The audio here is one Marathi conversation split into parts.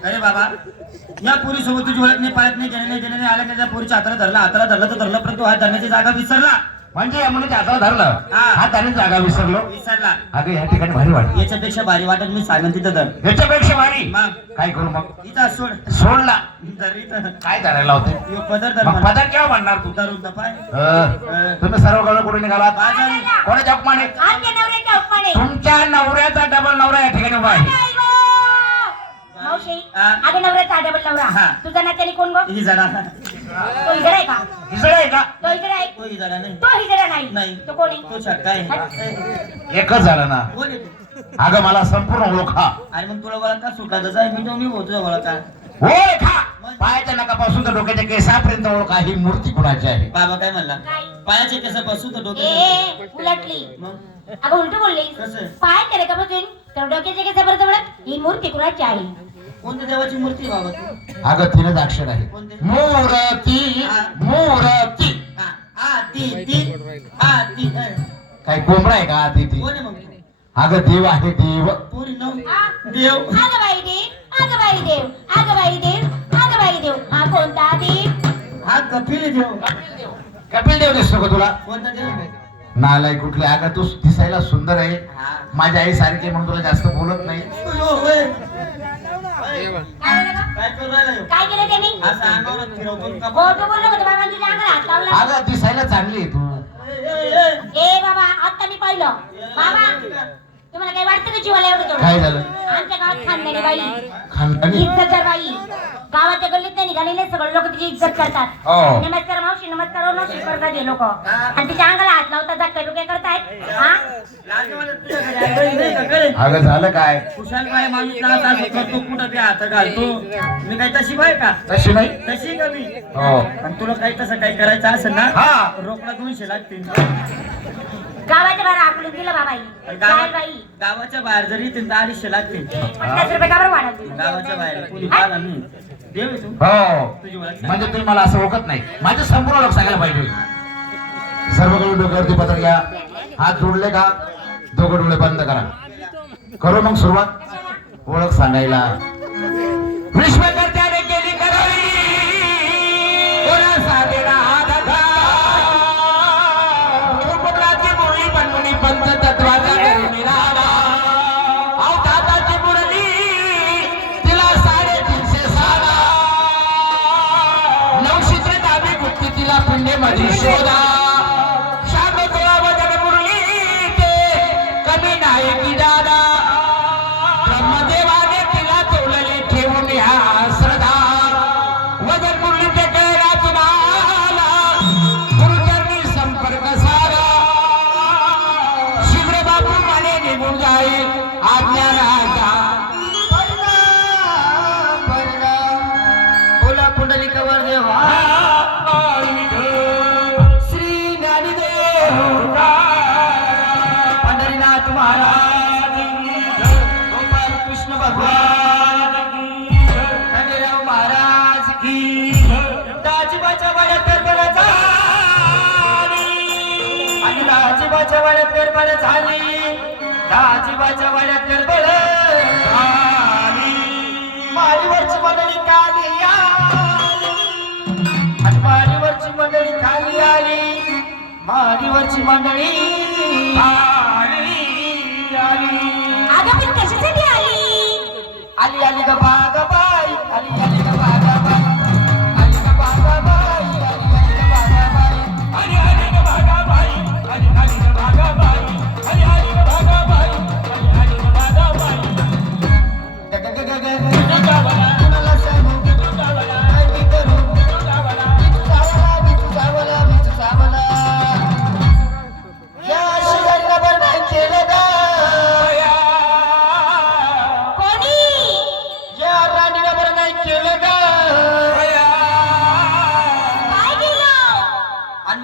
अरे बाबा या पुरी सोबत तुझी ओळख नाही पाळत नाही घेणे नाही देणे आल्या की पुरीच्या हाताला धरला हाताला धरलं तर धरलं परंतु हात धरण्याची जागा विसरला. म्हणजे या मुलीच्या हाताला धरलं. हा. हा त्याने जागा विसरलो. विसरला. अगं या ठिकाणी भारी वाटत याच्यापेक्षा भारी वाटत मी सांगेन तिथं धर याच्यापेक्षा भारी? मग? काय करू मग? इथं सोड. सोडला. इथं काय धरायला होते? यो पदर धर मग. पदर केव्हा म्हणणार तू? अं, तुम्ही सर्व गळ कुठे निघालात? बाजारी. कोणाच्या अपमाने आमच्या नवऱ्याच्या उपमाने तुमच्या नवऱ्याचा डबल नवरा या ठिकाणी उभा आहे. आई गो! मावशी हा. अगं नवऱ्याचा डबल हा. नवरा तुझा नात्याने कोण गो? ही जरा. तो इकडे आहे का? आहे का? तो इकडे आहे तो ही नाही. तो इकडे नाही. नाही. तो कोण? तो आहे एकच झालं ना? अगं मला संपूर्ण ओळखा आणि मग तुला मला का सुटला? तसा मी तो नाही तुझा मला का ओळखा पायाच्या नकापासून तर डोक्याच्या केसापर्यंत ओळखा ही मूर्ती कुणाची आहे? बाबा काय म्हणला? काय? पायाचे केस बसू तर डोके ए उलटली. मग? अगं उलट बोलली कसं? पाय केले का बसून तर डोक्याचे केस बरं जवळ ही मूर्ती कुणाची आहे? कोणत्या देवाची मूर्ती आहे बाबा तू अगं तीनच अक्षर आहे. कोणते? मूर्ती मूर्ती. हा, ती ती ती. काय कोंबडा आहे का ती ती? कोण आहे मग? तू? अगं देव आहे देव. पोरी नव? देव. अगं बाई देव अगं बाई देव अगं बाई देव अगं बाई देव. हा कोणता देव हा कपिल देव. कपिल देव दिसतो का तुला? कोणता देव? नालाय कुठले. अगं तू दिसायला सुंदर आहे. हा. माझ्या आई सारखी म्हणून तुला जास्त बोलत नाही. अयो, होय. होय. काय करू राहिला केलं त्यांनी असं अंगावर फिरवतो का? खोटं बोललो होतं बाबा तुझ्या अंगाला हात लावला अगं दिसायला चांगली आहे तू ए, ए, ए. ए बाबा आता मी पाहिलं बाबा तुम्हाला काही वाटतं का जीवाला एवढं तेवढं? काय झालं? आमच्या गावात खानदानी बाई. खानदानी? इज्जतदार बाई. गावाच्या गल्लीत नाही निघालेले सगळे लोक तिची इज्जत करतात. हो. नमस्कार मावशी नमस्कार हो मावशी करतात हे लोक. आणि तिच्या अंगाला हात लावतात धक्का बिक्के करतायत? हा? लाज वाटत तुझ्या घरी आई बहीण नाही का? करे. अगं झालं काय? कुशाल बाई माणूस लाज असं करतो कुठं बी हात घालतो? मी काय तशी बाय का? तशी नाही. तशी का मी? हो. आणि तुला काही तसं काही करायचं असेल ना हा. रोकडा दोनशे लागतील. गावाच्या बाहेर आकलून दिलं बाबाई. काय गावा- बाई. गावाच्या बाहेर जरी तर अडीचशे लागतील. ए, पन्नास रुपये का बरं वाढवते गावाच्या बाहेर कोणी पाहिला मी देव आहे तू. हो. तुझी ओळख म्हणजे तुम्ही मला असं ओळखत नाही. माझं संपूर्ण ओळख सांगायला पाहिजे सर्वकडून डोक्यावरती पत्र घ्या. हात जोडले का? दोघं डोळे बंद करा. करू मग सुरुवात. ओळख सांगायला. विश्वकर्त्याने कृष्ण भगवान खंडेराव महाराज की दाजीबाच्या वाड्यात गडबड झाली आणि दाजीबाच्या वाड्यात गडबड झाली वाड्यात झाली मंडळी खाली आली। आणि माडीवरची मंडळी खाली आली। माडीवरची मंडळी आली। आली आली ग बागाबाई आली आली.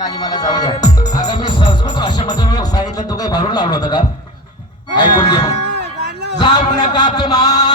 मी संस्कृत सांगितलं तू काही भरून लावलं होतं का? ऐकून घे. जाऊ नका तुम्हाला